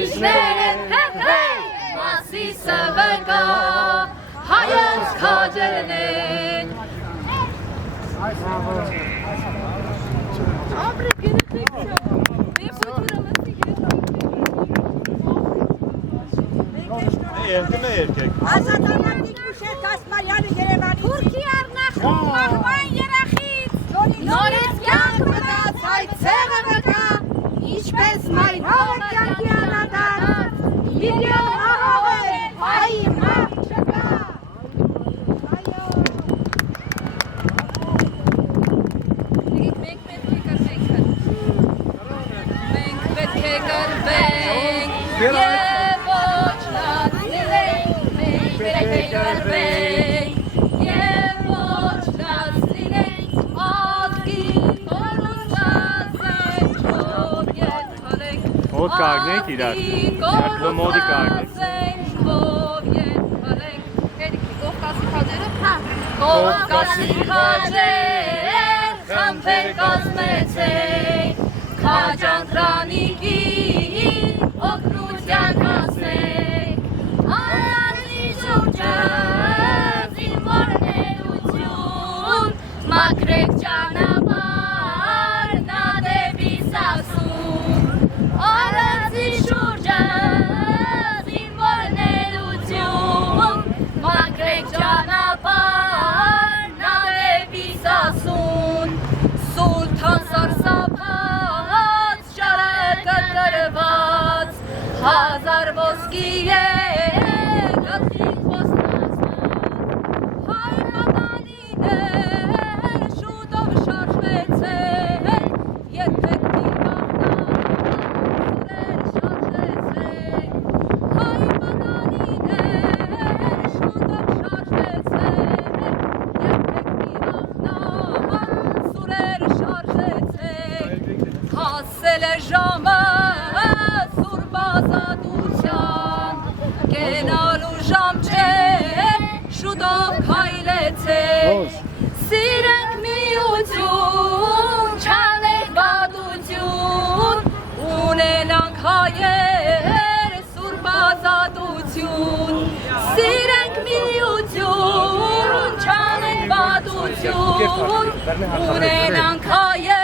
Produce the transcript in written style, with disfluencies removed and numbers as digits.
ուրիշներ Մասիսը վկա հայոց քաջերն են Ազատանալիք ուշեր Կասպարյանը Երևանի Թուրքի առնախում մահվան երախից Նորից կյանք մտած այդ ցեղը վկա Ինչպես մայրհողը կյանքի անադարձ Միլիոն ահողեր հայի մահ չկա Մենք պետք է կրվենք Եվ ոչ լացնենք Մենք պետք է կրվենք Եվ ոչ լացնենք Ազգի կորուստացենք Չով ետ խլենք Հոտ կարգնենք իրար Իարդը մոդի կարգնենք Ով ետ խլենք Հետիքի կողկասի խաջերը Կողկասի խաջեր Խամբեր կազմեցենք Քաջանքրանիկին օգնության հասնենք Արածի շուրջը զինվորներություն Մաքրեք ճանապարհ նա դեպի Սասուն Արածի շուրջը զինվորներություն Մաքրեք ճանապարհ նա դեպի Սասուն Սուլթան սարսափած շարը կտրված Հազար ոսկի է գլխին խոսնացած Հայ պատանիներ շուտով շարժվեցեք Երբեք մի մաղնան շարժեցեք Հայ պատանիներ շուտով շարժվեցեք Երբեք մի մաղնան սուրեր շարժեցեք Հասել է ժամը սուրբ ազատության Կենալու ժամ չէ շուտով քայլեցեք Սիրենք միություն, չանենք բադություն Ունենանք հայեր սուրբ ազատություն Սիրենք միություն, չանենք բադություն Ունենանք հայեր